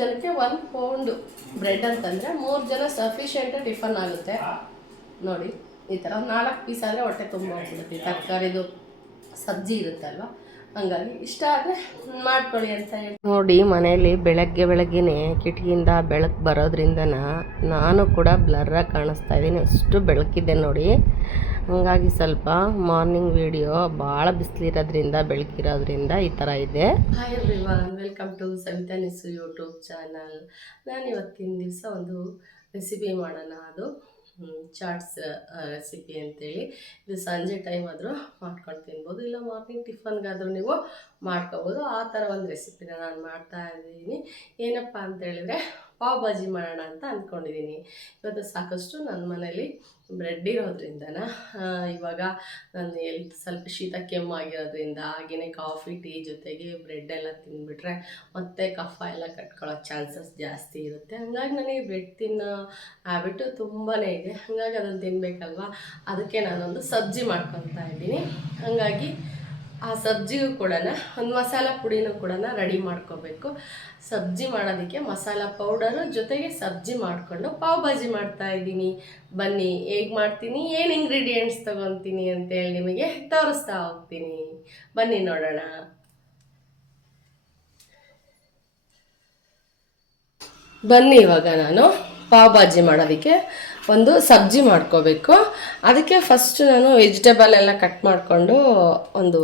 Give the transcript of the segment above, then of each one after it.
ಜನಕ್ಕೆ 1 pound bread ಅಂತಂದರೆ 3 ಜನ ಸಫಿಷಿಯೆಂಟ್ ಟಿಫನ್ ಆಗುತ್ತೆ ನೋಡಿ. ಈ ಥರ 4 ಪೀಸ್ ಆದರೆ ಹೊಟ್ಟೆ ತುಂಬ ಹೋಗ್ಬಿಡುತ್ತೆ. ತರಕಾರಿದು ಸಬ್ಜಿ ಇರುತ್ತಲ್ವ, ಹಂಗಾಗಿ ಇಷ್ಟ ಆದರೆ ಮಾಡ್ಕೊಳ್ಳಿ ಅಂತ ಹೇಳಿ. ನೋಡಿ, ಮನೆಯಲ್ಲಿ ಬೆಳಗ್ಗೆನೇ ಕಿಟಕಿಯಿಂದ ಬೆಳಕು ಬರೋದ್ರಿಂದ ನಾನು ಕೂಡ ಬ್ಲರ್ರಾಗಿ ಕಾಣಿಸ್ತಾ ಇದ್ದೀನಿ, ಅಷ್ಟು ಬೆಳಕಿದೆ ನೋಡಿ. ಹಂಗಾಗಿ ಸ್ವಲ್ಪ ಮಾರ್ನಿಂಗ್ ವಿಡಿಯೋ ಭಾಳ ಬಿಸಿಲಿರೋದ್ರಿಂದ ಬೆಳಕಿರೋದ್ರಿಂದ ಈ ಥರ ಇದೆ. Hi everyone, welcome to Savitha Nisu YouTube channel. ನಾನು ಇವತ್ತಿನ ದಿವಸ ಒಂದು ರೆಸಿಪಿ ಮಾಡೋಣ, ಅದು ಚಾಟ್ಸ್ ರೆಸಿಪಿ ಅಂತೇಳಿ. ಇದು ಸಂಜೆ ಟೈಮ್ ಆದರೂ ಮಾಡ್ಕೊಂಡು ತಿನ್ಬೋದು, ಇಲ್ಲ ಮಾರ್ನಿಂಗ್ ಟಿಫನ್ಗಾದರೂ ನೀವು ಮಾಡ್ಕೋಬೋದು. ಆ ಥರ ಒಂದು ರೆಸಿಪಿನ ನಾನು ಮಾಡ್ತಾ ಇದ್ದೀನಿ. ಏನಪ್ಪ ಅಂತ ಹೇಳಿದ್ರೆ ಪಾವ್ ಭಾಜಿ ಮಾಡೋಣ ಅಂತ ಅಂದ್ಕೊಂಡಿದ್ದೀನಿ. ಇವತ್ತು ಸಾಕಷ್ಟು ನನ್ನ ಮನೇಲಿ ಬ್ರೆಡ್ ಇರೋದ್ರಿಂದ ಇವಾಗ ನಾನು ಸ್ವಲ್ಪ ಶೀತ ಕೆಮ್ಮಾಗಿರೋದ್ರಿಂದ ಹಾಗೆಯೇ ಕಾಫಿ ಟೀ ಜೊತೆಗೆ ಬ್ರೆಡ್ ಎಲ್ಲ ತಿಂದುಬಿಟ್ರೆ ಮತ್ತೆ ಕಫ ಎಲ್ಲ ಕಟ್ಕೊಳ್ಳೋ ಚಾನ್ಸಸ್ ಜಾಸ್ತಿ ಇರುತ್ತೆ. ಹಾಗಾಗಿ ನನಗೆ ಬ್ರೆಡ್ ತಿನ್ನೋ ಹ್ಯಾಬಿಟು ತುಂಬಾ ಇದೆ. ಹಾಗಾಗಿ ಅದನ್ನು ತಿನ್ನಬೇಕಲ್ವ, ಅದಕ್ಕೆ ನಾನೊಂದು ಸಬ್ಜಿ ಮಾಡ್ಕೊತಾ ಇದ್ದೀನಿ. ಹಾಗಾಗಿ ಆ ಸಬ್ಜಿಗೂ ಕೂಡ ಒಂದು ಮಸಾಲ ಪುಡಿನೂ ಕೂಡ ರೆಡಿ ಮಾಡ್ಕೋಬೇಕು. ಸಬ್ಜಿ ಮಾಡೋದಕ್ಕೆ ಮಸಾಲ ಪೌಡರು ಜೊತೆಗೆ ಸಬ್ಜಿ ಮಾಡಿಕೊಂಡು ಪಾವ್ ಭಾಜಿ ಮಾಡ್ತಾ ಇದ್ದೀನಿ. ಬನ್ನಿ ಹೇಗೆ ಮಾಡ್ತೀನಿ, ಏನು ಇಂಗ್ರೀಡಿಯೆಂಟ್ಸ್ ತೊಗೊತೀನಿ ಅಂತೇಳಿ ನಿಮಗೆ ತೋರಿಸ್ತಾ ಹೋಗ್ತೀನಿ. ಬನ್ನಿ ನೋಡೋಣ. ಬನ್ನಿ, ಇವಾಗ ನಾನು ಪಾವ್ ಭಾಜಿ ಮಾಡೋದಕ್ಕೆ ಒಂದು ಸಬ್ಜಿ ಮಾಡ್ಕೋಬೇಕು. ಅದಕ್ಕೆ ಫಸ್ಟ್ ನಾನು ವೆಜಿಟೇಬಲ್ ಎಲ್ಲ ಕಟ್ ಮಾಡಿಕೊಂಡು ಒಂದು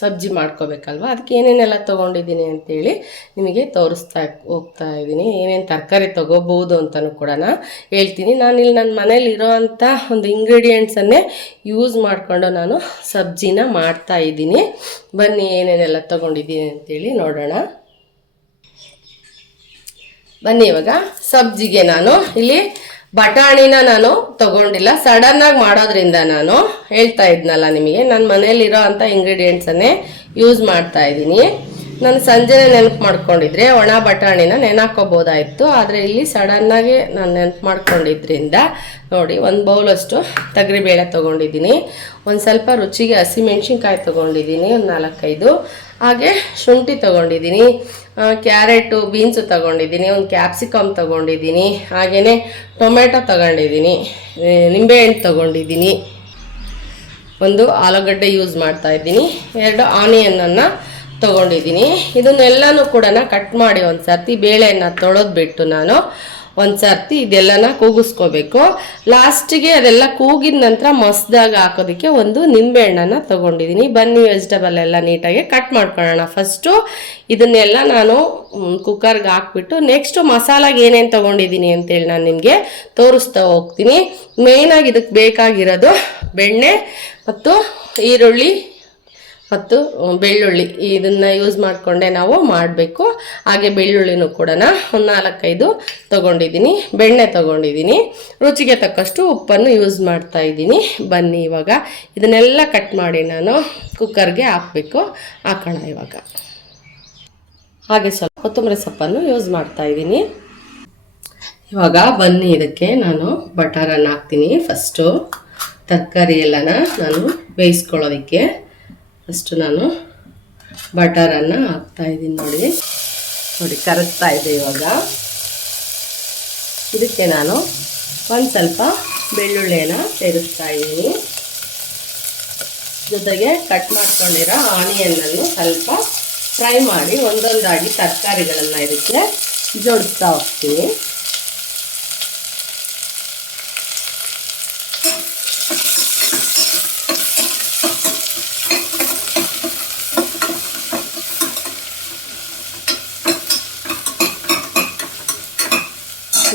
ಸಬ್ಜಿ ಮಾಡ್ಕೋಬೇಕಲ್ವ, ಅದಕ್ಕೆ ಏನೇನೆಲ್ಲ ತೊಗೊಂಡಿದ್ದೀನಿ ಅಂತೇಳಿ ನಿಮಗೆ ತೋರಿಸ್ತಾ ಹೋಗ್ತಾ ಇದ್ದೀನಿ. ಏನೇನು ತರಕಾರಿ ತೊಗೋಬೋದು ಅಂತಲೂ ಕೂಡ ಹೇಳ್ತೀನಿ. ನಾನಿಲ್ಲಿ ನನ್ನ ಮನೇಲಿ ಇರೋವಂಥ ಒಂದು ಇಂಗ್ರೀಡಿಯೆಂಟ್ಸನ್ನೇ ಯೂಸ್ ಮಾಡಿಕೊಂಡು ನಾನು ಸಬ್ಜಿನ ಮಾಡ್ತಾ ಇದ್ದೀನಿ. ಬನ್ನಿ ಏನೇನೆಲ್ಲ ತೊಗೊಂಡಿದ್ದೀನಿ ಅಂತೇಳಿ ನೋಡೋಣ. ಬನ್ನಿ, ಇವಾಗ ಸಬ್ಜಿಗೆ ನಾನು ಇಲ್ಲಿ ಬಟಾಣಿನ ನಾನು ತೊಗೊಂಡಿಲ್ಲ, ಸಡನ್ನಾಗಿ ಮಾಡೋದ್ರಿಂದ ನಾನು ಹೇಳ್ತಾ ಇದ್ನಲ್ಲ ನಿಮಗೆ, ನನ್ನ ಮನೇಲಿರೋ ಅಂಥ ಇಂಗ್ರೀಡಿಯೆಂಟ್ಸನ್ನೇ ಯೂಸ್ ಮಾಡ್ತಾ ಇದ್ದೀನಿ. ನಾನು ಸಂಜೆನೇ ನೆನಪು ಮಾಡ್ಕೊಂಡಿದ್ರೆ ಒಣ ಬಟಾಣಿನ ನೆನಾಕೋಬೋದಾಯಿತು, ಆದರೆ ಇಲ್ಲಿ ಸಡನ್ನಾಗಿ ನಾನು ನೆನಪು ಮಾಡ್ಕೊಂಡಿದ್ರಿಂದ ನೋಡಿ, ಒಂದು ಬೌಲಷ್ಟು ತೊಗರಿಬೇಳೆ ತೊಗೊಂಡಿದ್ದೀನಿ, ಒಂದು ಸ್ವಲ್ಪ ರುಚಿಗೆ ಹಸಿಮೆಣ್ಸಿನ್ಕಾಯಿ ತೊಗೊಂಡಿದ್ದೀನಿ, ಒಂದು 4-5, ಹಾಗೆ ಶುಂಠಿ ತೊಗೊಂಡಿದ್ದೀನಿ, ಕ್ಯಾರೆಟು ಬೀನ್ಸು ತೊಗೊಂಡಿದ್ದೀನಿ, ಒಂದು ಕ್ಯಾಪ್ಸಿಕಮ್ ತೊಗೊಂಡಿದ್ದೀನಿ, ಹಾಗೆಯೇ ಟೊಮೆಟೊ ತೊಗೊಂಡಿದ್ದೀನಿ, ನಿಂಬೆಹಣ್ಣು ತೊಗೊಂಡಿದ್ದೀನಿ, ಒಂದು ಆಲೂಗಡ್ಡೆ ಯೂಸ್ ಮಾಡ್ತಾ ಇದ್ದೀನಿ, 2 ಆನಿಯನ್ನನ್ನು ತೊಗೊಂಡಿದ್ದೀನಿ. ಇದನ್ನೆಲ್ಲನೂ ಕೂಡ ಕಟ್ ಮಾಡಿ ಒಂದು ಸರ್ತಿ ಬೇಳೆಯನ್ನು ತೊಳೆದ್ಬಿಟ್ಟು ನಾನು ಒಂದು ಸರ್ತಿ ಇದೆಲ್ಲನ ಕೂಗಿಸ್ಕೋಬೇಕು. ಲಾಸ್ಟಿಗೆ ಅದೆಲ್ಲ ಕೂಗಿದ ನಂತರ ಮಸ್ದಾಗ ಹಾಕೋದಕ್ಕೆ ಒಂದು ನಿಂಬೆಹಣ್ಣನ್ನು ತೊಗೊಂಡಿದ್ದೀನಿ. ಬನ್ನಿ ವೆಜಿಟೇಬಲ್ ಎಲ್ಲ ನೀಟಾಗಿ ಕಟ್ ಮಾಡ್ಕೊಳ್ಳೋಣ. ಫಸ್ಟು ಇದನ್ನೆಲ್ಲ ನಾನು ಕುಕ್ಕರ್ಗೆ ಹಾಕ್ಬಿಟ್ಟು ನೆಕ್ಸ್ಟು ಮಸಾಲಾಗೆ ಏನೇನು ತೊಗೊಂಡಿದ್ದೀನಿ ಅಂತೇಳಿ ನಾನು ನಿಮಗೆ ತೋರಿಸ್ತಾ ಹೋಗ್ತೀನಿ. ಮೇಯ್ನಾಗಿ ಇದಕ್ಕೆ ಬೇಕಾಗಿರೋದು ಬೆಣ್ಣೆ ಮತ್ತು ಈರುಳ್ಳಿ ಮತ್ತು ಬೆಳ್ಳುಳ್ಳಿ, ಇದನ್ನು ಯೂಸ್ ಮಾಡಿಕೊಂಡೆ ನಾವು ಮಾಡಬೇಕು. ಹಾಗೆ ಬೆಳ್ಳುಳ್ಳಿನೂ ಕೂಡ ಒಂದು 4-5 ತೊಗೊಂಡಿದ್ದೀನಿ, ಬೆಣ್ಣೆ ತೊಗೊಂಡಿದ್ದೀನಿ, ರುಚಿಗೆ ತಕ್ಕಷ್ಟು ಉಪ್ಪನ್ನು ಯೂಸ್ ಮಾಡ್ತಾ ಇದ್ದೀನಿ. ಬನ್ನಿ ಇವಾಗ ಇದನ್ನೆಲ್ಲ ಕಟ್ ಮಾಡಿ ನಾನು ಕುಕ್ಕರ್ಗೆ ಹಾಕೋಣ. ಇವಾಗ ಹಾಗೆ ಸ್ವಲ್ಪ ಕೊತ್ತಂಬರಿ ಸೊಪ್ಪನ್ನು ಯೂಸ್ ಮಾಡ್ತಾ ಇದ್ದೀನಿ. ಇವಾಗ ಬನ್ನಿ ಇದಕ್ಕೆ ನಾನು ಬಟಾರನ್ನು ಹಾಕ್ತೀನಿ. ಫಸ್ಟು ತರಕಾರಿ ಎಲ್ಲನ ನಾನು ಬೇಯಿಸ್ಕೊಳ್ಳೋದಕ್ಕೆ ಫಸ್ಟು ನಾನು ಬಟರನ್ನು ಹಾಕ್ತಾಯಿದ್ದೀನಿ. ನೋಡಿ ಕರಗ್ತಾ ಇದೆ. ಇವಾಗ ಇದಕ್ಕೆ ನಾನು ಒಂದು ಸ್ವಲ್ಪ ಬೆಳ್ಳುಳ್ಳಿಯನ್ನು ಸೇರಿಸ್ತಾ ಇದ್ದೀನಿ, ಜೊತೆಗೆ ಕಟ್ ಮಾಡ್ಕೊಂಡಿರೋ ಆನಿಯನ್ನನ್ನು ಸ್ವಲ್ಪ ಫ್ರೈ ಮಾಡಿ ಒಂದೊಂದಾಗಿ ತರಕಾರಿಗಳನ್ನು ಇದಕ್ಕೆ ಜೋಡಿಸ್ತಾ ಹೋಗ್ತೀನಿ.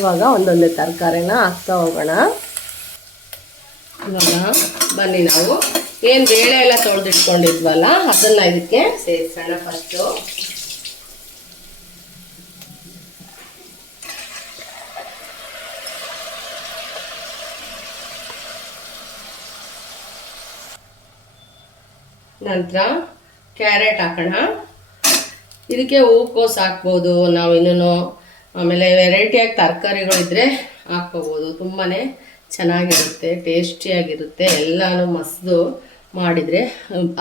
ಇವಾಗ ಒಂದೊಂದೇ ತರಕಾರಿನ ಹಾಕ್ತಾ ಹೋಗೋಣ. ಇವಾಗ ಬನ್ನಿ ನಾವು ಏನು ಬೇಳೆ ಎಲ್ಲ ತೊಳೆದಿಟ್ಕೊಂಡಿದ್ವಲ್ಲ ಅದನ್ನು ಇದಕ್ಕೆ ಸೇರಿಸೋಣ. ಫಸ್ಟು ನಂತರ ಕ್ಯಾರೆಟ್ ಹಾಕೋಣ. ಇದಕ್ಕೆ ಹೂಕೋಸು ಹಾಕ್ಬೋದು ನಾವು, ಇನ್ನೂ ಆಮೇಲೆ ವೆರೈಟಿಯಾಗಿ ತರಕಾರಿಗಳಿದ್ರೆ ಹಾಕ್ಕೋಬೋದು. ತುಂಬಾ ಚೆನ್ನಾಗಿರುತ್ತೆ, ಟೇಸ್ಟಿಯಾಗಿರುತ್ತೆ. ಎಲ್ಲನೂ ಮಸ್ದು ಮಾಡಿದರೆ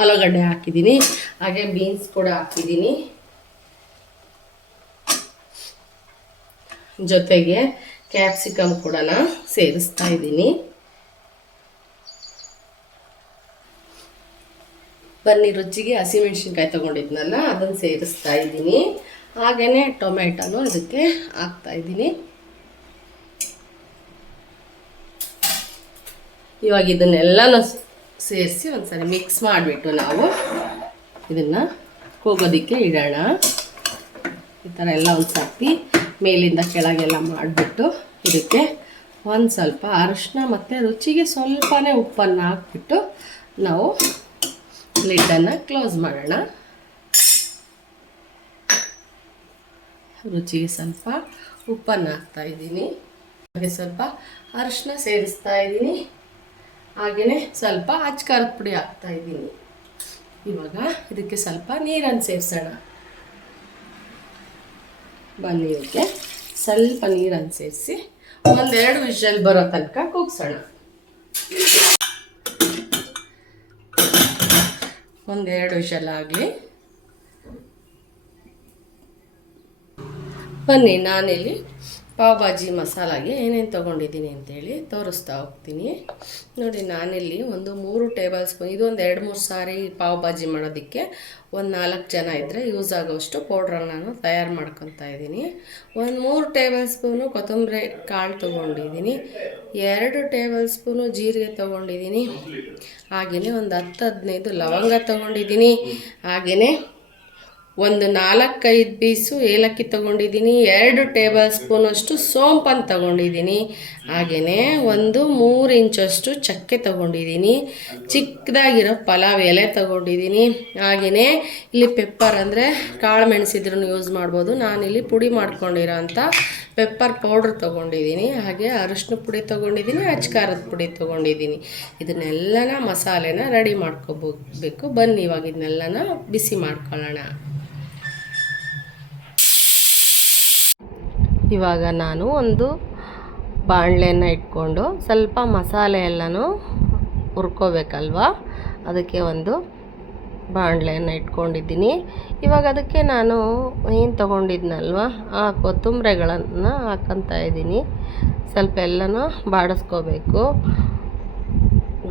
ಆಲೂಗಡ್ಡೆ ಹಾಕಿದ್ದೀನಿ, ಹಾಗೆ ಬೀನ್ಸ್ ಕೂಡ ಹಾಕಿದ್ದೀನಿ. ಜೊತೆಗೆ ಕ್ಯಾಪ್ಸಿಕಮ್ ಕೂಡ ಸೇರಿಸ್ತಾ ಇದ್ದೀನಿ. ಬನ್ನಿ ರುಚಿಗೆ ಹಸಿಮೆಣ್ಸಿನ್ಕಾಯಿ ತೊಗೊಂಡಿದ್ನಲ್ಲ ಅದನ್ನು ಸೇರಿಸ್ತಾ ಇದ್ದೀನಿ. ಹಾಗೆಯೇ ಟೊಮೆಟೊನು ಇದಕ್ಕೆ ಹಾಕ್ತಾ ಇದ್ದೀನಿ. ಇವಾಗ ಇದನ್ನೆಲ್ಲನೂ ಸೇರಿಸಿ ಒಂದ್ಸರಿ ಮಿಕ್ಸ್ ಮಾಡಿಬಿಟ್ಟು ನಾವು ಇದನ್ನು ಕೂಗೋದಕ್ಕೆ ಇಡೋಣ. ಈ ಥರ ಎಲ್ಲ ಒಂದು ಸರ್ತಿ ಮೇಲಿಂದ ಕೆಳಗೆಲ್ಲ ಮಾಡಿಬಿಟ್ಟು ಇದಕ್ಕೆ ಒಂದು ಸ್ವಲ್ಪ ಅರಿಶಿನ ಮತ್ತು ರುಚಿಗೆ ಸ್ವಲ್ಪನೇ ಉಪ್ಪನ್ನು ಹಾಕ್ಬಿಟ್ಟು ನಾವು ಲಿಡ್ಡನ್ನು ಕ್ಲೋಸ್ ಮಾಡೋಣ. ರುಚಿಗೆ ಸ್ವಲ್ಪ ಉಪ್ಪನ್ನು ಹಾಕ್ತಾ ಇದ್ದೀನಿ. ಹಾಗೆ ಸ್ವಲ್ಪ ಅರಿಶಿನ ಸೇರಿಸ್ತಾ ಇದ್ದೀನಿ. ಹಾಗೆಯೇ ಸ್ವಲ್ಪ ಅಚ್ಕಾರದ ಪುಡಿ ಹಾಕ್ತಾ ಇದ್ದೀನಿ. ಇವಾಗ ಇದಕ್ಕೆ ಸ್ವಲ್ಪ ನೀರನ್ನು ಸೇರಿಸೋಣ. ಬನ್ನಿ ಇದಕ್ಕೆ ಸ್ವಲ್ಪ ನೀರನ್ನು ಸೇರಿಸಿ 1-2 ವಿಷಲ್ ಬರೋ ತನಕ ಕೂಗ್ಸೋಣ. 1-2 ವಿಷಲ್ ಆಗಲಿ. ಬನ್ನಿ ನಾನಿಲ್ಲಿ ಪಾವ್ ಭಾಜಿ ಮಸಾಲಾಗೆ ಏನೇನು ತೊಗೊಂಡಿದ್ದೀನಿ ಅಂತೇಳಿ ತೋರಿಸ್ತಾ ಹೋಗ್ತೀನಿ. ನೋಡಿ ನಾನಿಲ್ಲಿ ಒಂದು 3 ಟೇಬಲ್ ಸ್ಪೂನ್, ಇದೊಂದು 2-3 ಸಾರಿ ಪಾವ್ ಭಾಜಿ ಮಾಡೋದಕ್ಕೆ ಒಂದು 4 ಜನ ಇದ್ದರೆ ಯೂಸ್ ಆಗೋಷ್ಟು ಪೌಡ್ರನ್ನು ನಾನು ತಯಾರು ಮಾಡ್ಕೊತಾ ಇದ್ದೀನಿ. ಒಂದು 3 ಟೇಬಲ್ ಸ್ಪೂನು ಕೊತ್ತಂಬರಿ ಕಾಳು ತೊಗೊಂಡಿದ್ದೀನಿ. 2 ಟೇಬಲ್ ಸ್ಪೂನು ಜೀರಿಗೆ ತೊಗೊಂಡಿದ್ದೀನಿ. ಹಾಗೆಯೇ ಒಂದು 10-15 ಲವಂಗ ತೊಗೊಂಡಿದ್ದೀನಿ. ಹಾಗೆಯೇ ಒಂದು 4-5 ಪೀಸು ಏಲಕ್ಕಿ ತೊಗೊಂಡಿದ್ದೀನಿ. 2 ಟೇಬಲ್ ಸ್ಪೂನಷ್ಟು ಸೋಂಪನ್ನು ತೊಗೊಂಡಿದ್ದೀನಿ. ಹಾಗೆಯೇ ಒಂದು 3 ಇಂಚಷ್ಟು ಚಕ್ಕೆ ತೊಗೊಂಡಿದ್ದೀನಿ. ಚಿಕ್ಕದಾಗಿರೋ ಪಲಾವ್ ಎಲೆ ತೊಗೊಂಡಿದ್ದೀನಿ. ಹಾಗೆಯೇ ಇಲ್ಲಿ ಪೆಪ್ಪರ್ ಅಂದರೆ ಕಾಳು ಮೆಣಸಿದ್ರೂ ಯೂಸ್ ಮಾಡ್ಬೋದು. ನಾನಿಲ್ಲಿ ಪುಡಿ ಮಾಡ್ಕೊಂಡಿರೋ ಅಂಥ ಪೆಪ್ಪರ್ ಪೌಡ್ರ್ ತೊಗೊಂಡಿದ್ದೀನಿ. ಹಾಗೆ ಅರಿಶಿನ ಪುಡಿ ತೊಗೊಂಡಿದ್ದೀನಿ, ಅಚ್ಕಾರದ ಪುಡಿ ತೊಗೊಂಡಿದ್ದೀನಿ. ಇದನ್ನೆಲ್ಲನ ಮಸಾಲೆನ ರೆಡಿ ಮಾಡ್ಕೋಬೇಕು. ಬನ್ನಿ ಇವಾಗ ಇದನ್ನೆಲ್ಲನ ಬಿಸಿ ಮಾಡ್ಕೊಳ್ಳೋಣ. ಇವಾಗ ನಾನು ಒಂದು ಬಾಣಲೆಯನ್ನು ಇಟ್ಕೊಂಡು ಸ್ವಲ್ಪ ಮಸಾಲೆ ಎಲ್ಲನೂ ಹುರ್ಕೋಬೇಕಲ್ವ, ಅದಕ್ಕೆ ಒಂದು ಬಾಣಲೆಯನ್ನು ಇಟ್ಕೊಂಡಿದ್ದೀನಿ. ಇವಾಗ ಅದಕ್ಕೆ ನಾನು ಏನು ತೊಗೊಂಡಿದ್ನಲ್ವ ಆ ಕೊತ್ತಂಬರಿಗಳನ್ನು ಹಾಕ್ಕೊತಾ ಇದ್ದೀನಿ. ಸ್ವಲ್ಪ ಎಲ್ಲನೂ ಬಾಡಿಸ್ಕೋಬೇಕು,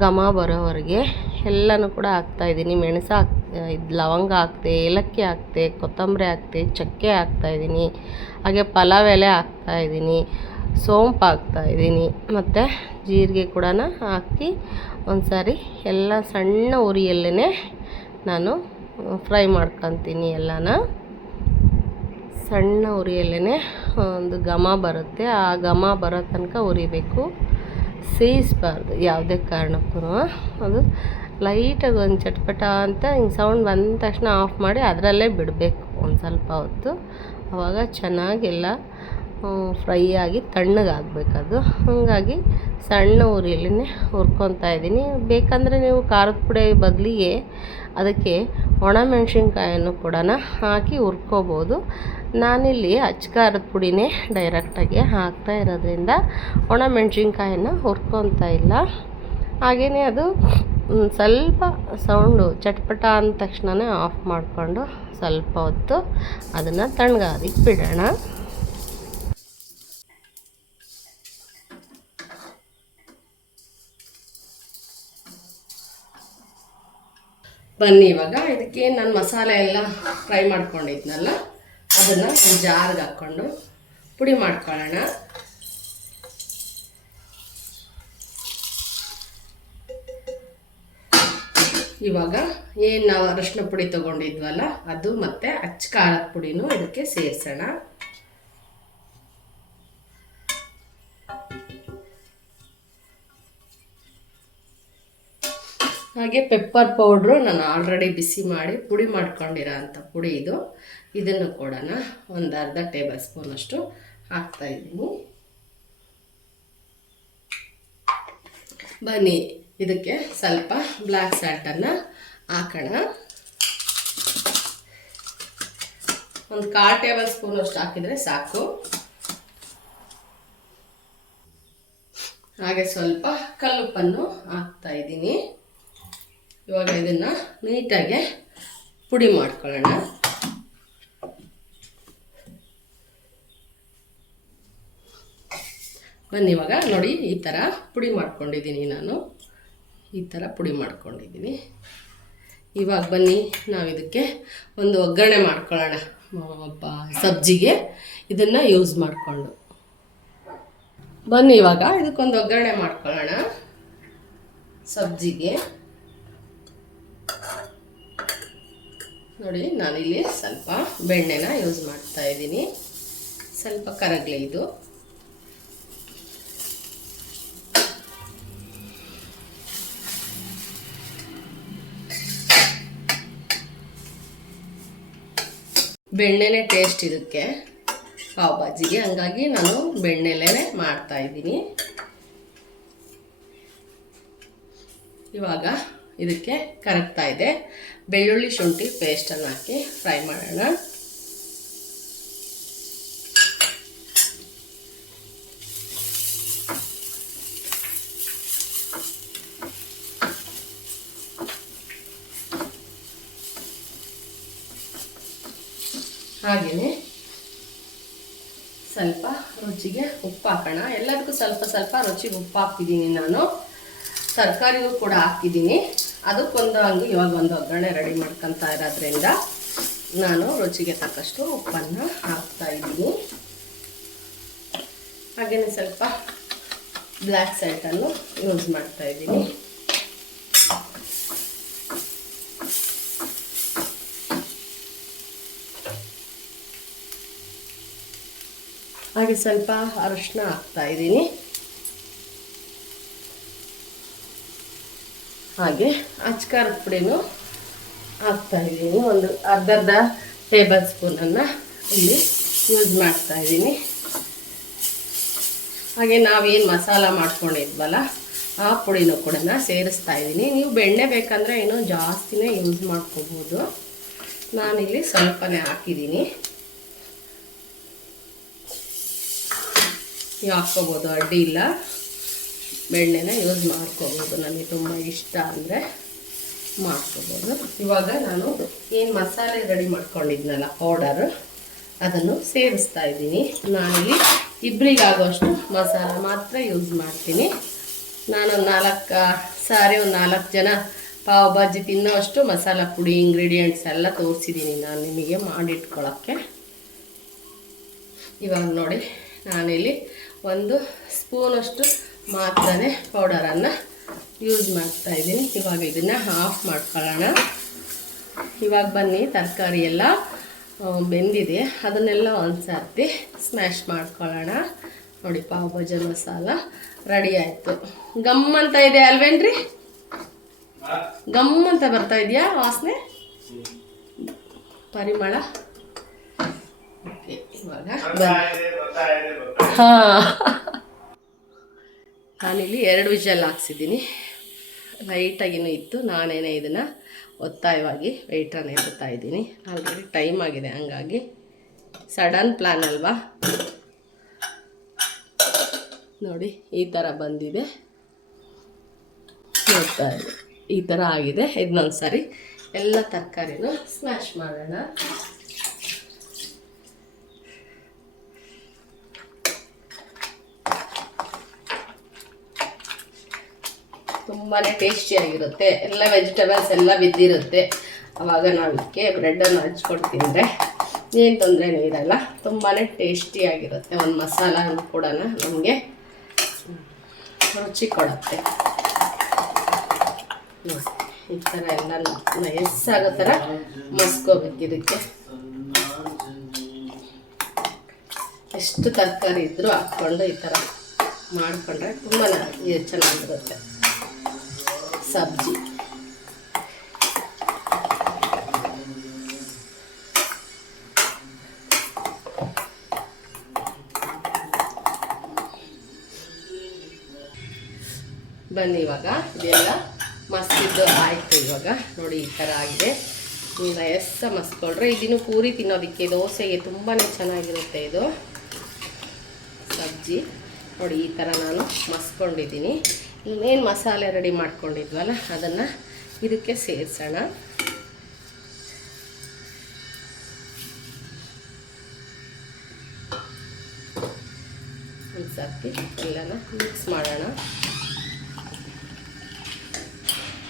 ಘಮ ಬರೋವರೆಗೆ ಎಲ್ಲನೂ ಕೂಡ ಹಾಕ್ತಾಯಿದ್ದೀನಿ. ಮೆಣಸು ಲವಂಗ ಹಾಕ್ತೆ, ಏಲಕ್ಕಿ ಹಾಕ್ತೆ, ಕೊತ್ತಂಬರಿ ಹಾಕ್ತೆ, ಚಕ್ಕೆ ಹಾಕ್ತಾಯಿದ್ದೀನಿ. ಹಾಗೆ ಪಲಾವ್ ಎಲೆ ಹಾಕ್ತಾಯಿದ್ದೀನಿ, ಸೋಂಪು ಹಾಕ್ತಾಯಿದ್ದೀನಿ, ಮತ್ತು ಜೀರಿಗೆ ಕೂಡ ಹಾಕಿ ಒಂದು ಸಾರಿ ಎಲ್ಲ ಸಣ್ಣ ಉರಿಯಲ್ಲೇ ನಾನು ಫ್ರೈ ಮಾಡ್ಕೊತೀನಿ. ಎಲ್ಲನ ಸಣ್ಣ ಉರಿಯಲ್ಲೇ ಒಂದು ಘಮ ಬರುತ್ತೆ, ಆ ಘಮ ಬರೋ ತನಕ ಉರಿಬೇಕು. ಸೇಯಿಸಬಾರ್ದು ಯಾವುದೇ ಕಾರಣಕ್ಕೂ. ಅದು ಲೈಟಾಗಿ ಒಂದು ಚಟ್ಪಟ ಅಂತ ಹಿಂಗೆ ಸೌಂಡ್ ಬಂದ ತಕ್ಷಣ ಆಫ್ ಮಾಡಿ ಅದರಲ್ಲೇ ಬಿಡಬೇಕು ಒಂದು ಸ್ವಲ್ಪ ಹೊತ್ತು. ಆವಾಗ ಚೆನ್ನಾಗೆಲ್ಲ ಫ್ರೈ ಆಗಿ ತಣ್ಣಗಾಗಬೇಕದು. ಹಾಗಾಗಿ ಸಣ್ಣ ಉರಿಯಲ್ಲೇ ಹುರ್ಕೊತಾ ಇದ್ದೀನಿ. ಬೇಕಂದರೆ ನೀವು ಖಾರದ ಪುಡಿ ಬದಲಿಗೆ ಅದಕ್ಕೆ ಒಣಮೆಣ್ಸಿನ್ಕಾಯನ್ನು ಕೂಡ ಹಾಕಿ ಹುರ್ಕೋಬೋದು. ನಾನಿಲ್ಲಿ ಅಚ್ಕಾರದ ಪುಡಿನೇ ಡೈರೆಕ್ಟಾಗಿ ಹಾಕ್ತಾ ಇರೋದ್ರಿಂದ ಒಣಮೆಣ್ಸಿನ್ಕಾಯನ್ನು ಹುರ್ಕೊತಾ ಇಲ್ಲ. ಹಾಗೆಯೇ ಅದು ಸ್ವಲ್ಪ ಸೌಂಡು ಚಟ್ಪಟ ಅಂದ ತಕ್ಷಣವೇ ಆಫ್ ಮಾಡಿಕೊಂಡು ಸ್ವಲ್ಪ ಹೊತ್ತು ಅದನ್ನು ತಣ್ಣಗಾದಕ್ಕೆ ಬಿಡೋಣ. ಬನ್ನಿ ಇವಾಗ ಇದಕ್ಕೆ ನಾನು ಮಸಾಲೆ ಎಲ್ಲ ಫ್ರೈ ಮಾಡ್ಕೊಂಡಿದ್ನಲ್ಲ ಅದನ್ನು ಒಂದು ಜಾರ್ಗೆ ಹಾಕ್ಕೊಂಡು ಪುಡಿ ಮಾಡ್ಕೊಳ್ಳೋಣ. ಇವಾಗ ಏನು ನಾವು ಅರಿಶಿನ ಪುಡಿ ತೊಗೊಂಡಿದ್ವಲ್ಲ ಅದು ಮತ್ತು ಅಚ್ಕಾರದ ಪುಡಿನೂ ಇದಕ್ಕೆ ಸೇರಿಸೋಣ. ಹಾಗೆ ಪೆಪ್ಪರ್ ಪೌಡ್ರು ನಾನು ಆಲ್ರೆಡಿ ಬಿಸಿ ಮಾಡಿ ಪುಡಿ ಮಾಡ್ಕೊಂಡಿರೋ ಅಂಥ ಪುಡಿ ಇದು. ಇದನ್ನು ಕೂಡ ಒಂದು ಅರ್ಧ ಟೇಬಲ್ ಸ್ಪೂನಷ್ಟು ಹಾಕ್ತಾಯಿದ್ದೀನಿ. ಬನ್ನಿ ಇದಕ್ಕೆ ಸ್ವಲ್ಪ ಬ್ಲ್ಯಾಕ್ ಸಾಲ್ಟನ್ನು ಹಾಕೋಣ. ಒಂದು 1/4 ಟೇಬಲ್ ಸ್ಪೂನಷ್ಟು ಹಾಕಿದರೆ ಸಾಕು. ಹಾಗೆ ಸ್ವಲ್ಪ ಕಲ್ಲುಪ್ಪನ್ನು ಹಾಕ್ತಾಯಿದ್ದೀನಿ. ಇವಾಗ ಇದನ್ನು ನೀಟಾಗಿ ಪುಡಿ ಮಾಡ್ಕೊಳ್ಳೋಣ. ಬನ್ನಿ ಇವಾಗ ನೋಡಿ ಈ ಥರ ಪುಡಿ ಮಾಡ್ಕೊಂಡಿದ್ದೀನಿ ನಾನು, ಈ ಥರ ಪುಡಿ ಮಾಡ್ಕೊಂಡಿದ್ದೀನಿ. ಇವಾಗ ಬನ್ನಿ ನಾವು ಇದಕ್ಕೆ ಒಂದು ಒಗ್ಗರಣೆ ಮಾಡ್ಕೊಳ್ಳೋಣ. ಸಬ್ಜಿಗೆ ಇದನ್ನು ಯೂಸ್ ಮಾಡಿಕೊಂಡು ಬನ್ನಿ ಇವಾಗ ಇದಕ್ಕೊಂದು ಒಗ್ಗರಣೆ ಮಾಡ್ಕೊಳ್ಳೋಣ. ಸಬ್ಜಿಗೆ ನೋಡಿ ನಾನಿಲ್ಲಿ ಸ್ವಲ್ಪ ಬೆಣ್ಣೆನ ಯೂಸ್ ಮಾಡ್ತಾ ಇದ್ದೀನಿ. ಸ್ವಲ್ಪ ಕರಗಲಿ ಇದು. ಬೆಣ್ಣೆನೇ ಟೇಸ್ಟ್ ಇದಕ್ಕೆ ಪಾವ್ ಭಾಜಿಗೆ, ಹಂಗಾಗಿ ನಾನು ಬೆಣ್ಣೆಲೇ ಮಾಡ್ತಾ ಇದ್ದೀನಿ. ಇವಾಗ ಇದಕ್ಕೆ ಕರಗ್ತಾ ಇದೆ. ಬೆಳ್ಳುಳ್ಳಿ ಶುಂಠಿ ಪೇಸ್ಟನ್ನು ಹಾಕಿ ಫ್ರೈ ಮಾಡೋಣ. ಹಾಗೆಯೇ ಸ್ವಲ್ಪ ರುಚಿಗೆ ಉಪ್ಪು ಹಾಕೋಣ. ಎಲ್ಲದಕ್ಕೂ ಸ್ವಲ್ಪ ಸ್ವಲ್ಪ ರುಚಿಗೆ ಉಪ್ಪು ಹಾಕ್ತಿದ್ದೀನಿ ನಾನು. ತರಕಾರಿಗೂ ಕೂಡ ಹಾಕ್ತಿದ್ದೀನಿ. ಅದಕ್ಕೊಂದು ಹಂಗೆ ಇವಾಗ ಒಂದು ಒಗ್ಗರಣೆ ರೆಡಿ ಮಾಡ್ಕೊತಾ ಇರೋದ್ರಿಂದ ನಾನು ರುಚಿಗೆ ತಕ್ಕಷ್ಟು ಉಪ್ಪನ್ನು ಹಾಕ್ತಾ ಇದ್ದೀನಿ. ಹಾಗೆಯೇ ಸ್ವಲ್ಪ ಬ್ಲ್ಯಾಕ್ ಸಾಲ್ಟನ್ನು ಯೂಸ್ ಮಾಡ್ತಾ ಇದ್ದೀನಿ. ಹಾಗೆ ಸ್ವಲ್ಪ ಅರಿಶಿನ ಹಾಕ್ತಾ ಇದ್ದೀನಿ. ಹಾಗೆ ಅಚ್ಕಾರದ ಪುಡಿನೂ ಹಾಕ್ತಾ ಇದ್ದೀನಿ. ಒಂದು ಅರ್ಧ ಟೇಬಲ್ ಸ್ಪೂನನ್ನು ಇಲ್ಲಿ ಯೂಸ್ ಮಾಡ್ತಾ ಇದ್ದೀನಿ. ಹಾಗೆ ನಾವೇನು ಮಸಾಲ ಮಾಡ್ಕೊಂಡಿದ್ವಲ್ಲ ಆ ಪುಡಿನೂ ಕೂಡ ಸೇರಿಸ್ತಾ ಇದ್ದೀನಿ. ನೀವು ಬೆಣ್ಣೆ ಬೇಕಂದರೆ ಇನ್ನೂ ಜಾಸ್ತಿನೇ ಯೂಸ್ ಮಾಡ್ಕೋಬೋದು. ನಾನಿಲ್ಲಿ ಸ್ವಲ್ಪನೇ ಹಾಕಿದ್ದೀನಿ. ನೀವು ಹಾಕ್ಕೋಬೋದು, ಅಡ್ಡಿ ಇಲ್ಲ. ಬೆಣ್ಣೆನ ಯೂಸ್ ಮಾಡ್ಕೋಬೋದು, ನನಗೆ ತುಂಬ ಇಷ್ಟ ಅಂದರೆ ಮಾಡ್ಕೋಬೋದು. ಇವಾಗ ನಾನು ಏನು ಮಸಾಲೆ ರೆಡಿ ಮಾಡ್ಕೊಂಡಿದ್ನಲ್ಲ ಪೌಡರು, ಅದನ್ನು ಸೇರಿಸ್ತಾ ಇದ್ದೀನಿ. ನಾನಿಲ್ಲಿ ಇಬ್ಬರಿಗಾಗೋಷ್ಟು ಮಸಾಲ ಮಾತ್ರ ಯೂಸ್ ಮಾಡ್ತೀನಿ. ನಾನು ಒಂದು 4 ಜನ ಪಾವ್ ಭಾಜಿ ತಿನ್ನೋ ಅಷ್ಟು ಮಸಾಲ ಪುಡಿ ಇಂಗ್ರೀಡಿಯೆಂಟ್ಸ್ ಎಲ್ಲ ತೋರಿಸಿದ್ದೀನಿ ನಾನು ನಿಮಗೆ ಮಾಡಿಟ್ಕೊಳ್ಳೋಕ್ಕೆ. ಇವಾಗ ನೋಡಿ ನಾನಿಲ್ಲಿ 1 ಸ್ಪೂನಷ್ಟು ಮಾತ್ರನೇ ಪೌಡರನ್ನು ಯೂಸ್ ಮಾಡ್ತಾ ಇದ್ದೀನಿ. ಇವಾಗ ಇದನ್ನು ಆಫ್ ಮಾಡ್ಕೊಳ್ಳೋಣ. ಇವಾಗ ಬನ್ನಿ ತರಕಾರಿ ಎಲ್ಲ ಬೆಂದಿದೆ, ಅದನ್ನೆಲ್ಲ ಒಂದು ಸರ್ತಿ ಸ್ಮ್ಯಾಶ್ ಮಾಡ್ಕೊಳ್ಳೋಣ. ನೋಡಿ ಪಾವ್ ಭಾಜಿ ಮಸಾಲ ರೆಡಿ ಆಯಿತು. ಗಮ್ ಅಂತ ಇದೆ ಅಲ್ವೇನ್ರಿ? ಗಮ್ ಅಂತ ಬರ್ತಾ ಇದೆಯಾ ವಾಸನೆ, ಪರಿಮಳ? ಓಕೆ, ಇವಾಗ ಹಾಂ, ನಾನಿಲ್ಲಿ 2 ವಿಷಲ್ ಹಾಕ್ಸಿದ್ದೀನಿ. ಲೈಟಾಗಿನೂ ಇತ್ತು. ನಾನೇನೇ ಇದನ್ನು ಒತ್ತಾಯವಾಗಿ ವೆಯ್ಟನ್ನು ಎತ್ತುತ್ತಾ ಇದ್ದೀನಿ. ಆಲ್ರೆಡಿ ಟೈಮ್ ಆಗಿದೆ, ಹಂಗಾಗಿ ಸಡನ್ ಪ್ಲ್ಯಾನ್ ಅಲ್ವಾ. ನೋಡಿ ಈ ಥರ ಬಂದಿದೆ, ನೋಡ್ತಾ ಇದೆ, ಈ ಥರ ಆಗಿದೆ. ಇದನ್ನೊಂದು ಸಾರಿ ಎಲ್ಲ ತರಕಾರಿನೂ ಸ್ಮ್ಯಾಶ್ ಮಾಡೋಣ. ತುಂಬಾ ಟೇಸ್ಟಿಯಾಗಿರುತ್ತೆ. ಎಲ್ಲ ವೆಜಿಟೇಬಲ್ಸ್ ಎಲ್ಲ ಬಿದ್ದಿರುತ್ತೆ. ಆವಾಗ ನಾವು ಇದಕ್ಕೆ ಬ್ರೆಡ್ಡನ್ನು ಹಚ್ಕೊಂಡು ತಿಂದರೆ ಏನು ತೊಂದರೆನೂ ಇರಲ್ಲ. ತುಂಬಾ ಟೇಸ್ಟಿಯಾಗಿರುತ್ತೆ. ಒಂದು ಮಸಾಲ ಕೂಡ ನಮಗೆ ರುಚಿ ಕೊಡುತ್ತೆ. ಈ ಥರ ಎಲ್ಲ ನೈಸಾಗೋ ಥರ ಮಸ್ಕೋಬೇಕು. ಇದಕ್ಕೆ ಎಷ್ಟು ತರಕಾರಿ ಇದ್ದರೂ ಹಾಕ್ಕೊಂಡು ಈ ಥರ ಮಾಡಿಕೊಂಡ್ರೆ ತುಂಬಾ ಚೆನ್ನಾಗಿರುತ್ತೆ ಸಬ್ಜಿ. ಬನ್ನಿ ಇವಾಗ ಇದೆಲ್ಲ ಮಸ್ತಿದ್ದು ಆಯಿತು. ಇವಾಗ ನೋಡಿ ಈ ಥರ ಆಗಿದೆ. ನಯಸ್ಸ ಮಸ್ಕೊಂಡ್ರೆ ಇದನ್ನು ಪೂರಿ ತಿನ್ನೋದಕ್ಕೆ, ದೋಸೆಗೆ ತುಂಬಾ ಚೆನ್ನಾಗಿರುತ್ತೆ ಇದು ಸಬ್ಜಿ. ನೋಡಿ ಈ ಥರ ನಾನು ಮಸ್ಕೊಂಡಿದ್ದೀನಿ. ಇನ್ನೇನು ಮಸಾಲೆ ರೆಡಿ ಮಾಡ್ಕೊಂಡಿದ್ವಲ್ಲ ಅದನ್ನು ಇದಕ್ಕೆ ಸೇರಿಸೋಣ. ಒಂದು ಸರ್ತಿ ಎಲ್ಲನ ಮಿಕ್ಸ್ ಮಾಡೋಣ.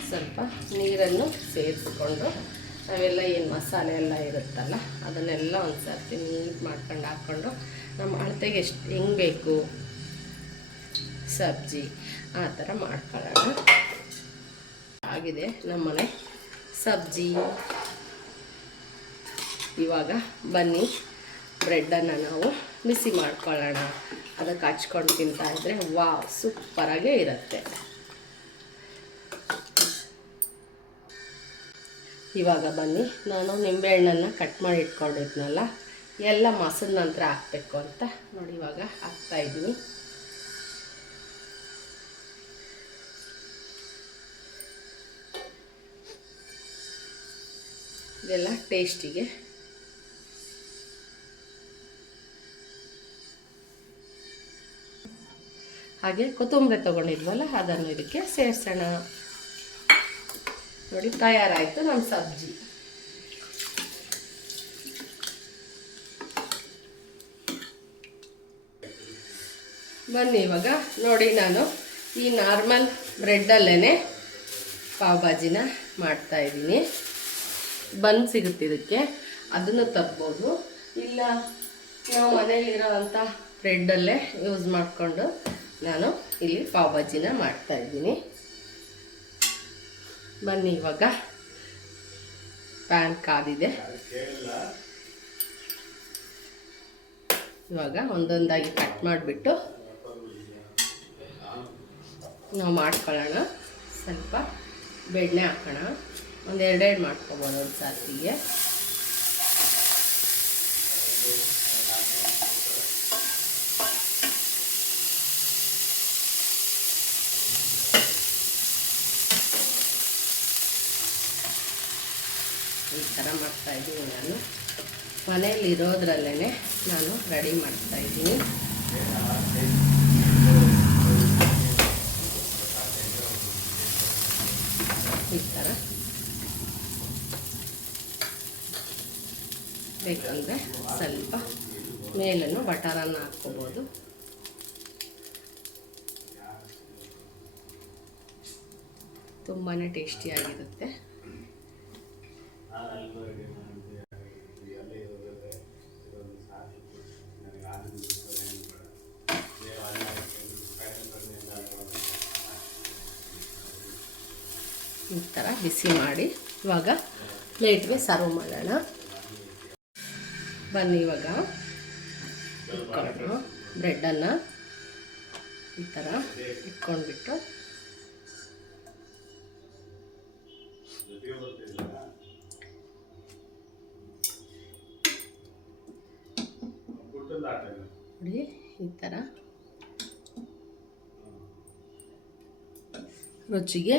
ಸ್ವಲ್ಪ ನೀರನ್ನು ಸೇರಿಸ್ಕೊಂಡು ನಾವೆಲ್ಲ ಏನು ಮಸಾಲೆ ಎಲ್ಲ ಇರುತ್ತಲ್ಲ ಅದನ್ನೆಲ್ಲ ಒಂದು ಸರ್ತಿ ನೀಟ್ ಮಾಡ್ಕೊಂಡು ಹಾಕ್ಕೊಂಡು ನಮ್ಮ ಅಳತೆಗೆ ಎಷ್ಟು ಹೆಂಗೆ ಬೇಕು ಸಬ್ಜಿ ಆ ಥರ ಮಾಡ್ಕೊಳ್ಳೋಣ. ಆಗಿದೆ ನಮ್ಮನೆ ಸಬ್ಜಿ. ಇವಾಗ ಬನ್ನಿ ಬ್ರೆಡ್ಡನ್ನು ನಾವು ಬಿಸಿ ಮಾಡ್ಕೊಳ್ಳೋಣ. ಅದಕ್ಕೆ ಹಚ್ಕೊಂಡು ತಿಂತಾಯಿದ್ರೆ ವಾವ್ ಸೂಪರಾಗೇ ಇರುತ್ತೆ. ಇವಾಗ ಬನ್ನಿ ನಾನು ನಿಂಬೆಹಣ್ಣನ್ನು ಕಟ್ ಮಾಡಿ ಇಟ್ಕೊಂಡಿದ್ನಲ್ಲ ಎಲ್ಲ ಮಸದ ನಂತರ ಹಾಕಬೇಕು ಅಂತ ನೋಡಿ ಇವಾಗ ಹಾಕ್ತಾಯಿದ್ದೀನಿ. ಇದೆಲ್ಲ ಟೇಸ್ಟಿಗೆ. ಹಾಗೆ ಕೊತ್ತಂಬರಿ ತೊಗೊಂಡಿದ್ವಲ್ಲ ಅದನ್ನು ಇದಕ್ಕೆ ಸೇರಿಸೋಣ. ನೋಡಿ ತಯಾರಾಯಿತು ನಮ್ಮ ಸಬ್ಜಿ. ಬನ್ನಿ ಇವಾಗ ನೋಡಿ ನಾನು ಈ ನಾರ್ಮಲ್ ಬ್ರೆಡ್ಡಲ್ಲೇ ಪಾವ್ ಭಾಜಿನ ಮಾಡ್ತಾಯಿದ್ದೀನಿ. ಬನ್ ಸಿಗುತ್ತೆ ಇದಕ್ಕೆ, ಅದನ್ನು ತರ್ಬೋದು. ಇಲ್ಲ ನಾವು ಮನೇಲಿರೋ ಅಂಥ ಬ್ರೆಡ್ಡಲ್ಲೇ ಯೂಸ್ ಮಾಡಿಕೊಂಡು ನಾನು ಇಲ್ಲಿ ಪಾವ್ ಭಾಜಿನ ಮಾಡ್ತಾಯಿದ್ದೀನಿ. ಬನ್ನಿ ಇವಾಗ ಪ್ಯಾನ್ ಕಾದಿದೆ. ಇವಾಗ ಒಂದೊಂದಾಗಿ ಕಟ್ ಮಾಡಿಬಿಟ್ಟು ನಾವು ಮಾಡ್ಕೊಳ್ಳೋಣ. ಸ್ವಲ್ಪ ಬೆಣ್ಣೆ ಹಾಕೋಣ. ಒಂದು ಎರಡೆರಡು ಮಾಡ್ಕೊಬೋದು ಒಂದು ಸರ್ತಿಗೆ. ಈ ಥರ ಮಾಡ್ತಾಯಿದ್ದೀನಿ ನಾನು. ಮನೇಲಿ ಇರೋದ್ರಲ್ಲೇ ನಾನು ರೆಡಿ ಮಾಡ್ತಾಯಿದ್ದೀನಿ. ಈ ಥರ ಬೇಕಂದರೆ ಸ್ವಲ್ಪ ಮೇಲೂ ಬಟರನ್ನು ಹಾಕ್ಕೋಬೋದು. ತುಂಬಾ ಟೇಸ್ಟಿಯಾಗಿರುತ್ತೆ. ಈ ಥರ ಬಿಸಿ ಮಾಡಿ ಇವಾಗ ಪ್ಲೇಟ್ಗೆ ಸರ್ವ್ ಮಾಡೋಣ. ಬನ್ನಿ ಇವಾಗ ಇಟ್ಕೊಂಡು ಬ್ರೆಡ್ಡನ್ನು ಈ ಥರ ಇಟ್ಕೊಂಡ್ಬಿಟ್ಟು ನೋಡಿ ಈ ಥರ ರುಚಿಗೆ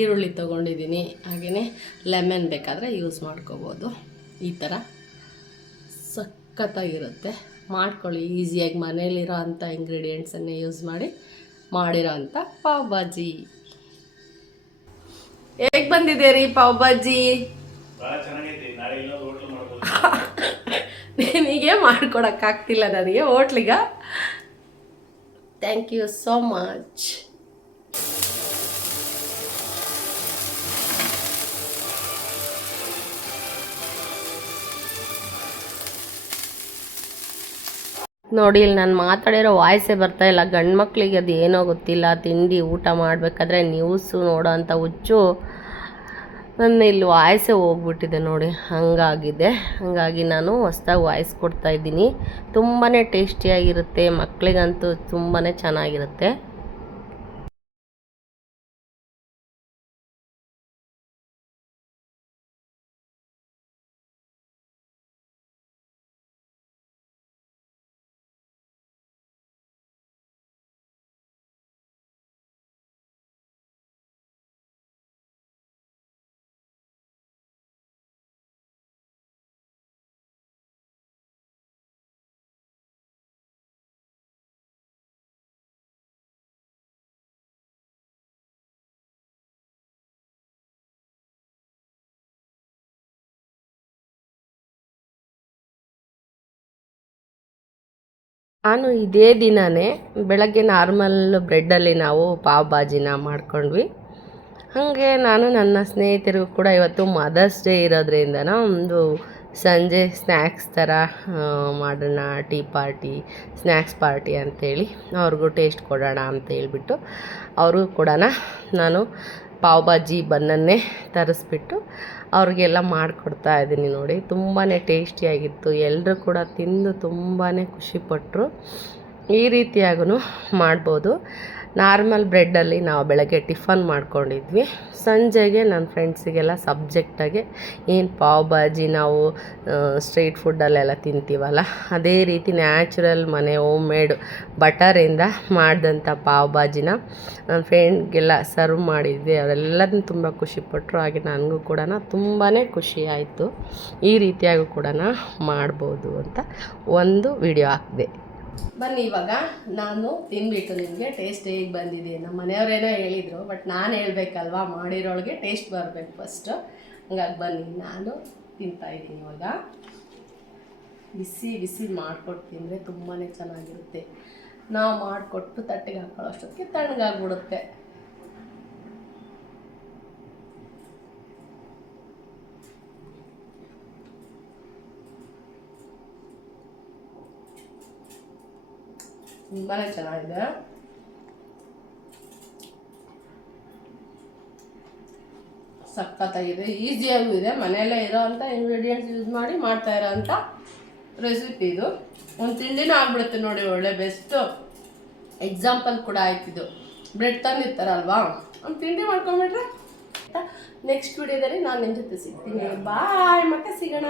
ಈರುಳ್ಳಿ ತೊಗೊಂಡಿದ್ದೀನಿ. ಹಾಗೆಯೇ ಲೆಮನ್ ಬೇಕಾದರೆ ಯೂಸ್ ಮಾಡ್ಕೋಬೋದು. ಈ ಥರ ಸಖತ್ತಾಗಿರುತ್ತೆ. ಮಾಡ್ಕೊಳ್ಳಿ ಈಸಿಯಾಗಿ ಮನೇಲಿರೋ ಅಂಥ ಇಂಗ್ರೀಡಿಯೆಂಟ್ಸನ್ನೇ ಯೂಸ್ ಮಾಡಿ ಮಾಡಿರೋ ಅಂಥ ಪಾವ್ ಭಾಜಿ. ಹೇಗೆ ಬಂದಿದೆ ರೀ ಪಾವ್ ಭಾಜಿ? ನಿನಗೆ ಮಾಡ್ಕೊಡೋಕ್ಕಾಗ್ತಿಲ್ಲ ನನಗೆ ಹೋಟ್ಲಿಗ. Thank you so much. ನೋಡಿ ಇಲ್ಲಿ ನಾನು ಮಾತಾಡಿರೋ ವಾಯ್ಸೇ ಬರ್ತಾಯಿಲ್ಲ. ಗಂಡು ಮಕ್ಕಳಿಗೆ ಅದು ಏನೋ ಗೊತ್ತಿಲ್ಲ, ತಿಂಡಿ ಊಟ ಮಾಡಬೇಕಾದ್ರೆ ನ್ಯೂಸು ನೋಡೋ ಅಂಥ ಹುಚ್ಚು ನನ್ನ ಇಲ್ಲಿ ವಾಯ್ಸೇ ಹೋಗ್ಬಿಟ್ಟಿದೆ ನೋಡಿ, ಹಾಗಾಗಿದೆ. ಹಾಗಾಗಿ ನಾನು ಹೊಸ್ದಾಗಿ ವಾಯ್ಸ್ ಕೊಡ್ತಾಯಿದ್ದೀನಿ. ತುಂಬಾ ಟೇಸ್ಟಿಯಾಗಿರುತ್ತೆ, ಮಕ್ಕಳಿಗಂತೂ ತುಂಬಾ ಚೆನ್ನಾಗಿರುತ್ತೆ. ನಾನು ಇದೇ ದಿನವೇ ಬೆಳಗ್ಗೆ ನಾರ್ಮಲ್ ಬ್ರೆಡ್ಡಲ್ಲಿ ನಾವು ಪಾವ್ ಭಾಜಿನ ಮಾಡ್ಕೊಂಡ್ವಿ. ಹಾಗೆ ನಾನು ನನ್ನ ಸ್ನೇಹಿತರಿಗೂ ಕೂಡ ಇವತ್ತು ಮದರ್ಸ್ ಡೇ ಇರೋದ್ರಿಂದ ಒಂದು ಸಂಜೆ ಸ್ನ್ಯಾಕ್ಸ್ ಥರ ಮಾಡೋಣ, ಟೀ ಪಾರ್ಟಿ, ಸ್ನ್ಯಾಕ್ಸ್ ಪಾರ್ಟಿ ಅಂಥೇಳಿ ಅವ್ರಿಗೂ ಟೇಸ್ಟ್ ಕೊಡೋಣ ಅಂತ ಹೇಳ್ಬಿಟ್ಟು ಅವ್ರಿಗೂ ಕೂಡ ನಾನು ಪಾವ್ ಭಾಜಿ ಬನ್ನನ್ನೇ ತರಿಸ್ಬಿಟ್ಟು ಅವ್ರಿಗೆಲ್ಲ ಮಾಡಿಕೊಡ್ತಾ ಇದ್ದೀನಿ. ನೋಡಿ, ತುಂಬಾ ಟೇಸ್ಟಿಯಾಗಿತ್ತು. ಎಲ್ಲರೂ ಕೂಡ ತಿಂದು ತುಂಬಾ ಖುಷಿಪಟ್ಟರು. ಈ ರೀತಿಯಾಗೂ ಮಾಡ್ಬೋದು. ನಾರ್ಮಲ್ ಬ್ರೆಡ್ಡಲ್ಲಿ ನಾವು ಬೆಳಗ್ಗೆ ಟಿಫನ್ ಮಾಡ್ಕೊಂಡಿದ್ವಿ. ಸಂಜೆಗೆ ನನ್ನ ಫ್ರೆಂಡ್ಸಿಗೆಲ್ಲ ಸಬ್ಜೆಕ್ಟಾಗಿ ಏನು ಪಾವ್ ಭಾಜಿ ನಾವು ಸ್ಟ್ರೀಟ್ ಫುಡ್ಡಲ್ಲೆಲ್ಲ ತಿಂತೀವಲ್ಲ, ಅದೇ ರೀತಿ ನ್ಯಾಚುರಲ್ ಮನೆ ಹೋಮ್ ಮೇಡ್ ಬಟರಿಂದ ಮಾಡಿದಂಥ ಪಾವ್ ಭಾಜಿನ ನನ್ನ ಫ್ರೆಂಡ್ಗೆಲ್ಲ ಸರ್ವ್ ಮಾಡಿದ್ವಿ. ಅವರೆಲ್ಲದನ್ನು ತುಂಬ ಖುಷಿಪಟ್ಟರು. ಹಾಗೆ ನನಗೂ ಕೂಡ ತುಂಬಾ ಖುಷಿ ಆಯಿತು. ಈ ರೀತಿಯಾಗೂ ಕೂಡ ಮಾಡ್ಬೋದು ಅಂತ ಒಂದು ವಿಡಿಯೋ ಹಾಕಿದೆ. ಬನ್ನಿ, ಇವಾಗ ನಾನು ತಿಂದ್ಬಿಟ್ಟು ನಿಮಗೆ ಟೇಸ್ಟ್ ಹೇಗೆ ಬಂದಿದೆ. ನಮ್ಮ ಮನೆಯವರೇನೋ ಹೇಳಿದರು, ಬಟ್ ನಾನು ಹೇಳಬೇಕಲ್ವಾ, ಮಾಡಿರೋಳಿಗೆ ಟೇಸ್ಟ್ ಬರಬೇಕು ಫಸ್ಟು. ಹಂಗಾಗಿ ಬನ್ನಿ, ನಾನು ತಿಂತಾಯಿದ್ದೀನಿ. ಇವಾಗ ಬಿಸಿ ಬಿಸಿ ಮಾಡಿಕೊಟ್ಟು ತಿಂದರೆ ತುಂಬಾ ಚೆನ್ನಾಗಿರುತ್ತೆ. ನಾವು ಮಾಡಿಕೊಟ್ಟು ತಟ್ಟೆಗೆ ಹಾಕೊಳ್ಳೋಷ್ಟೊತ್ತಿಗೆ ತಣ್ಣಗಾಗ್ಬಿಡುತ್ತೆ. ತುಂಬಾ ಚೆನ್ನಾಗಿದೆ. ಸಖತ್ತಾಗಿದೆ, ಈಸಿಯಾಗೂ ಇದೆ. ಮನೆಯಲ್ಲೇ ಇರೋ ಅಂಥ ಇಂಗ್ರೀಡಿಯೆಂಟ್ಸ್ ಯೂಸ್ ಮಾಡಿ ಮಾಡ್ತಾ ಇರೋ ಅಂಥ ರೆಸಿಪಿ ಇದು. ಒಂದು ತಿಂಡಿನೂ ಆಗ್ಬಿಡುತ್ತೆ ನೋಡಿ, ಒಳ್ಳೆ ಬೆಸ್ಟು ಎಕ್ಸಾಂಪಲ್ ಕೂಡ ಆಯ್ತಿದ್ದು. ಬ್ರೆಡ್ ತಂದಿರ್ತಾರಲ್ವಾ, ಒಂದು ತಿಂಡಿ ಮಾಡ್ಕೊಂಬಿಟ್ರೆ. ನೆಕ್ಸ್ಟ್ ವಿಡಿಯೋದಲ್ಲಿ ನಾನು ನಿಮ್ಮ ಜೊತೆ ಸಿಗ್ತೀನಿ. ಬಾಯ್, ಮತ್ತೆ ಸಿಗೋಣ.